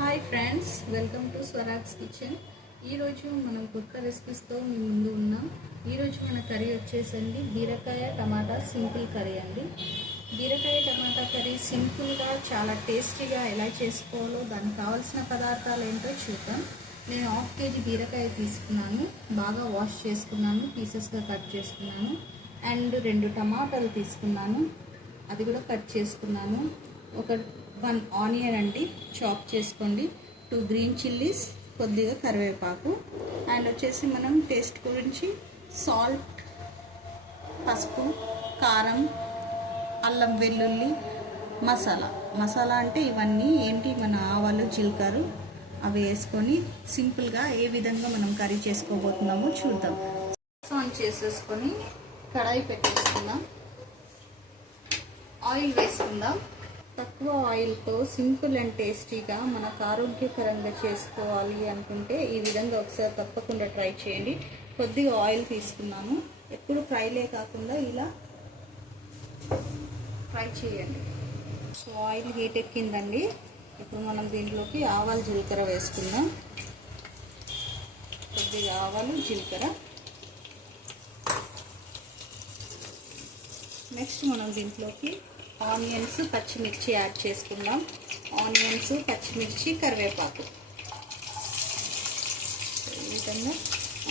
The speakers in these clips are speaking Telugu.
Hi friends, welcome to Swarag's kitchen. ఈరోజు మనం కొత్త రెసిపీస్తో మీ ముందు ఉన్నాం. ఈరోజు మన కర్రీ వచ్చేసండి బీరకాయ టమాటా సింపుల్ కర్రీ అండి. బీరకాయ టమాటా కర్రీ సింపుల్గా చాలా టేస్టీగా ఎలా చేసుకోవాలో దానికి కావాల్సిన పదార్థాలు ఏంటో చూద్దాం. నేను 1/2 kg బీరకాయ తీసుకున్నాను, బాగా వాష్ చేసుకున్నాను, పీసెస్గా కట్ చేసుకున్నాను. అండ్ 2 టమాటాలు తీసుకున్నాను, అది కూడా కట్ చేసుకున్నాను. 1 ఆనియన్ అండి, చాప్ చేసుకోండి. 2 గ్రీన్ చిల్లీస్, కొద్దిగా కరివేపాకు. అండ్ వచ్చేసి మనం టేస్ట్ గురించి సాల్ట్, పసుపు, కారం, అల్లం వెల్లుల్లి, మసాలా అంటే ఇవన్నీ ఏంటి, మన ఆవాలు జీలకర్ర అవి వేసుకొని సింపుల్గా ఏ విధంగా మనం కర్రీ చేసుకోబోతున్నామో చూద్దాం. ఆన్ చేసేసుకొని కడాయి పెట్టేసుకుందాం, ఆయిల్ వేసుకుందాం. తక్కువ ఆయిల్తో సింపుల్ అండ్ టేస్టీగా మనకు ఆరోగ్యకరంగా చేసుకోవాలి అనుకుంటే ఈ విధంగా ఒకసారి తప్పకుండా ట్రై చేయండి. కొద్దిగా ఆయిల్ తీసుకున్నాను, ఎప్పుడు ఫ్రైలే కాకుండా ఇలా ఫ్రై చేయండి. సో ఆయిల్ హీట్ ఎక్కిందండి. ఇప్పుడు మనం దీంట్లోకి ఆవాలు జీలకర్ర వేసుకుందాం. కొద్దిగా ఆవాలు జీలకర్ర. నెక్స్ట్ మనం దీంట్లోకి ఆనియన్స్, పచ్చిమిర్చి యాడ్ చేసుకుందాం. ఆనియన్స్, పచ్చిమిర్చి, కరివేపాకు. ఈ విధంగా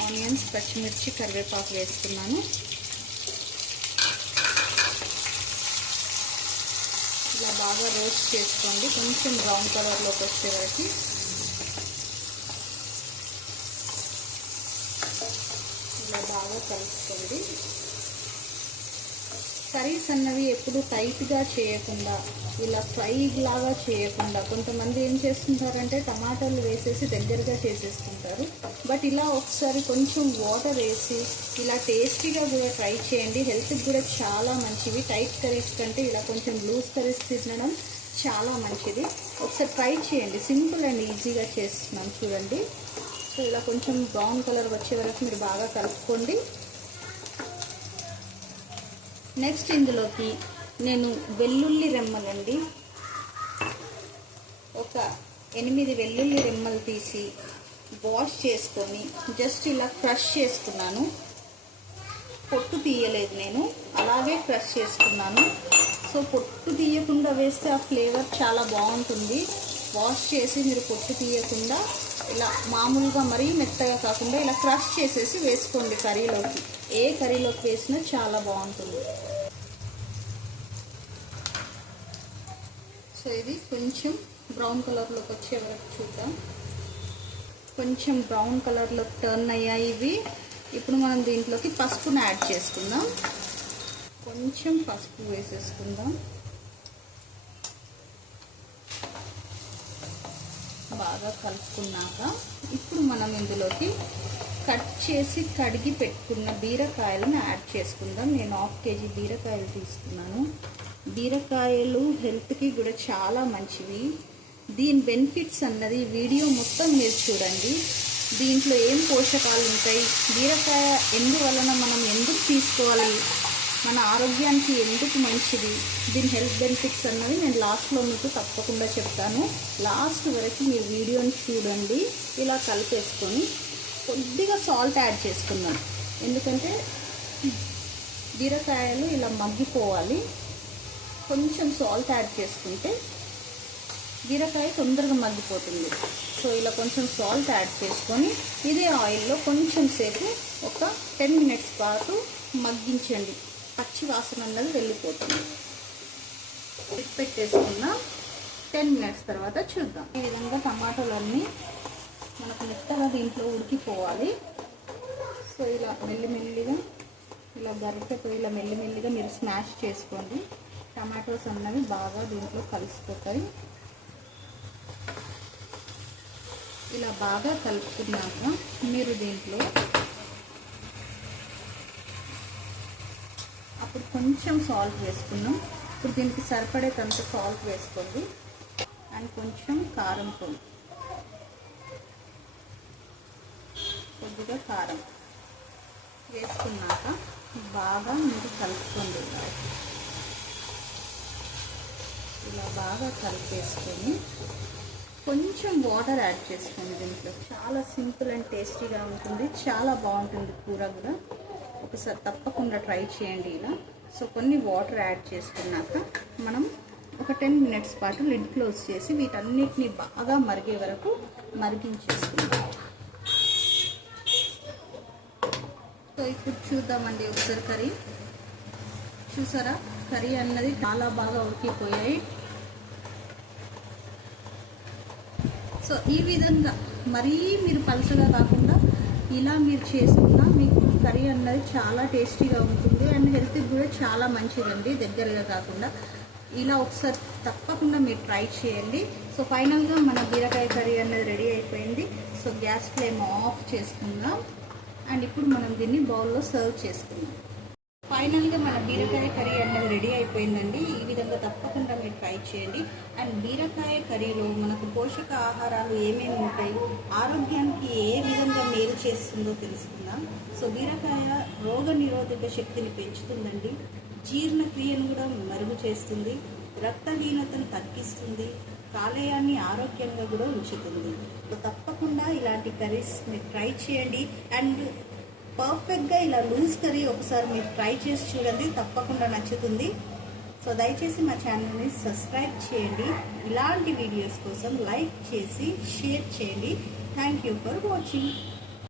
ఆనియన్స్, పచ్చిమిర్చి, కరివేపాకు వేసుకున్నాను. ఇలా బాగా రోస్ట్ చేసుకోండి, కొంచెం బ్రౌన్ కలర్లోకి వచ్చే వరకు. ఇలా బాగా కలుపుకోండి. కర్రీస్ అన్నవి ఎప్పుడు టైట్గా చేయకుండా, ఇలా ఫ్రై లాగా చేయకుండా, కొంతమంది ఏం చేస్తుంటారంటే టమాటాలు వేసేసి దగ్గరగా చేసేసుకుంటారు. బట్ ఇలా ఒకసారి కొంచెం వాటర్ వేసి ఇలా టేస్టీగా కూడా ట్రై చేయండి. హెల్త్కి కూడా చాలా మంచివి. టైట్ కర్రీస్ కంటే ఇలా కొంచెం లూజ్ కర్రీస్ తినడం చాలా మంచిది. ఒకసారి ట్రై చేయండి, సింపుల్ అండ్ ఈజీగా చేస్తున్నాం చూడండి. సో ఇలా కొంచెం బ్రౌన్ కలర్ వచ్చే వరకు మీరు బాగా కలుపుకోండి. నెక్స్ట్ ఇందులోకి నేను వెల్లుల్లి రెమ్మలండి, ఒక 8 వెల్లుల్లి రెమ్మలు తీసి వాష్ చేసుకొని జస్ట్ ఇలా క్రష్ చేసుకున్నాను. పొట్టు తీయలేదు, నేను అలాగే క్రష్ చేసుకున్నాను. సో పొట్టు తీయకుండా వేస్తే ఆ ఫ్లేవర్ చాలా బాగుంటుంది. వాష్ చేసి మీరు పొట్టు తీయకుండా ఇలా మామూలుగా మరీ మెత్తగా కాకుండా ఇలా క్రష్ చేసేసి వేసుకోండి కర్రీలోకి. ఏ కర్రీలోకి వేసినా చాలా బాగుంటుంది. సో ఇది కొంచెం బ్రౌన్ కలర్లోకి వచ్చే వరకు చూద్దాం. కొంచెం బ్రౌన్ కలర్లోకి టర్న్ అయ్యాయి ఇవి. ఇప్పుడు మనం దీంట్లోకి పసుపును యాడ్ చేసుకుందాం. కొంచెం పసుపు వేసేసుకుందాం. బాగా కలుపుకున్నాక ఇప్పుడు మనం ఇందులోకి కట్ చేసి కడిగి పెట్టుకున్న బీరకాయలను యాడ్ చేసుకుందాం. నేను 1/2 kg బీరకాయలు తీసుకున్నాను. బీరకాయలు హెల్త్కి కూడా చాలా మంచివి. దీని బెనిఫిట్స్ అన్నది వీడియో మొత్తం మీరు చూడండి. దీంట్లో ఏం పోషకాలు ఉంటాయి, బీరకాయ ఎందువలన మనం ఎందుకు తీసుకోవాలి, మన ఆరోగ్యానికి ఎందుకు మంచిది, దీని హెల్త్ బెనిఫిట్స్ అన్నది నేను లాస్ట్లో మీకు తప్పకుండా చెప్తాను. లాస్ట్ వరకు మీరు వీడియోని చూడండి. ఇలా కలిపేసుకొని కొద్దిగా సాల్ట్ యాడ్ చేసుకుందాం, ఎందుకంటే బీరకాయలు ఇలా మగ్గిపోవాలి. కొంచెం సాల్ట్ యాడ్ చేసుకుంటే బీరకాయ తొందరగా మగ్గిపోతుంది. సో ఇలా కొంచెం సాల్ట్ యాడ్ చేసుకొని ఇదే ఆయిల్లో కొంచెం సేపు ఒక 10 minutes పాటు మగ్గించండి. పచ్చి వాసన అన్నది వెళ్ళిపోతుంది. పెట్టేసుకున్నా 10 minutes తర్వాత చూద్దాం. ఈ విధంగా టమాటాలన్నీ మనకు మెత్తగా దీంట్లో ఉడికిపోవాలి. సో ఇలా మెల్లిమెల్లిగా ఇలా గరిటెతో ఇలా మెల్లిమెల్లిగా మీరు స్మాష్ చేసుకోండి. టమాటోస్ అన్నవి బాగా దీంట్లో కలిసిపోతాయి. ఇలా బాగా కలుపుకున్నాక మీరు దీంట్లో అప్పుడు కొంచెం సాల్ట్ వేసుకున్నాం. ఇప్పుడు దీనికి సరిపడేంత సాల్ట్ వేసుకోండి. అండ్ కొంచెం కారం పొడి, కొద్దిగా కారం వేసుకున్నాక బాగా మీరు కలుపుకోండి. ఇలా బాగా కలిపేసుకొని కొంచెం వాటర్ యాడ్ చేసుకోండి దీంట్లో. చాలా సింపుల్ అండ్ టేస్టీగా ఉంటుంది, చాలా బాగుంటుంది కూర కూడా. ఒకసారి తప్పకుండా ట్రై చేయండి ఇలా. సో కొన్ని వాటర్ యాడ్ చేసుకున్నాక మనం ఒక 10 మినిట్స్ పాటు లిడ్ క్లోజ్ చేసి వీటన్నిటిని బాగా మరిగే వరకు మరిగించేసుకుందాం. సో ఇప్పుడు చూద్దామండి ఒకసారి కర్రీ. చూసారా, కర్రీ అన్నది చాలా బాగా ఉడికిపోయాయి. సో ఈ విధంగా మరీ మీరు పలుచగా కాకుండా ఇలా మీరు చేసుకున్నా మీకు కర్రీ అన్నది చాలా టేస్టీగా ఉంటుంది అండ్ హెల్త్కి కూడా చాలా మంచిదండి. దగ్గరగా కాకుండా ఇలా ఒకసారి తప్పకుండా మీరు ట్రై చేయండి. సో ఫైనల్గా మన బీరకాయ కర్రీ అన్నది రెడీ అయిపోయింది. సో గ్యాస్ ఫ్లేమ్ ఆఫ్ చేసుకుందాం అండ్ ఇప్పుడు మనం దీన్ని బౌల్లో సర్వ్ చేసుకుందాం. ఫైనల్గా మన బీరకాయ కర్రీ అన్నది రెడీ అయిపోయిందండి. ఈ విధంగా తప్పకుండా మీరు ట్రై చేయండి. అండ్ బీరకాయ కర్రీలో మనకు పోషక ఆహారాలు ఏమేమి ఉంటాయి, ఆరోగ్యానికి ఏ విధంగా మేలు చేస్తుందో తెలుసుకుందాం. సో బీరకాయ రోగ నిరోధక శక్తిని పెంచుతుందండి, జీర్ణక్రియను కూడా మరుగు చేస్తుంది, రక్తహీనతను తగ్గిస్తుంది, కాలేయాన్ని ఆరోగ్యంగా కూడా ఉంచుతుంది. సో తప్పకుండా ఇలాంటి కర్రీస్ మీరు ట్రై చేయండి. అండ్ పర్ఫెక్ట్గా ఇలా లూజ్ కర్రీ ఒకసారి మీరు ట్రై చేసి చూడండి, తప్పకుండా నచ్చుతుంది. సో దయచేసి మా ఛానల్ని సబ్స్క్రైబ్ చేయండి. ఇలాంటి వీడియోస్ కోసం లైక్ చేసి షేర్ చేయండి. Thank you for watching.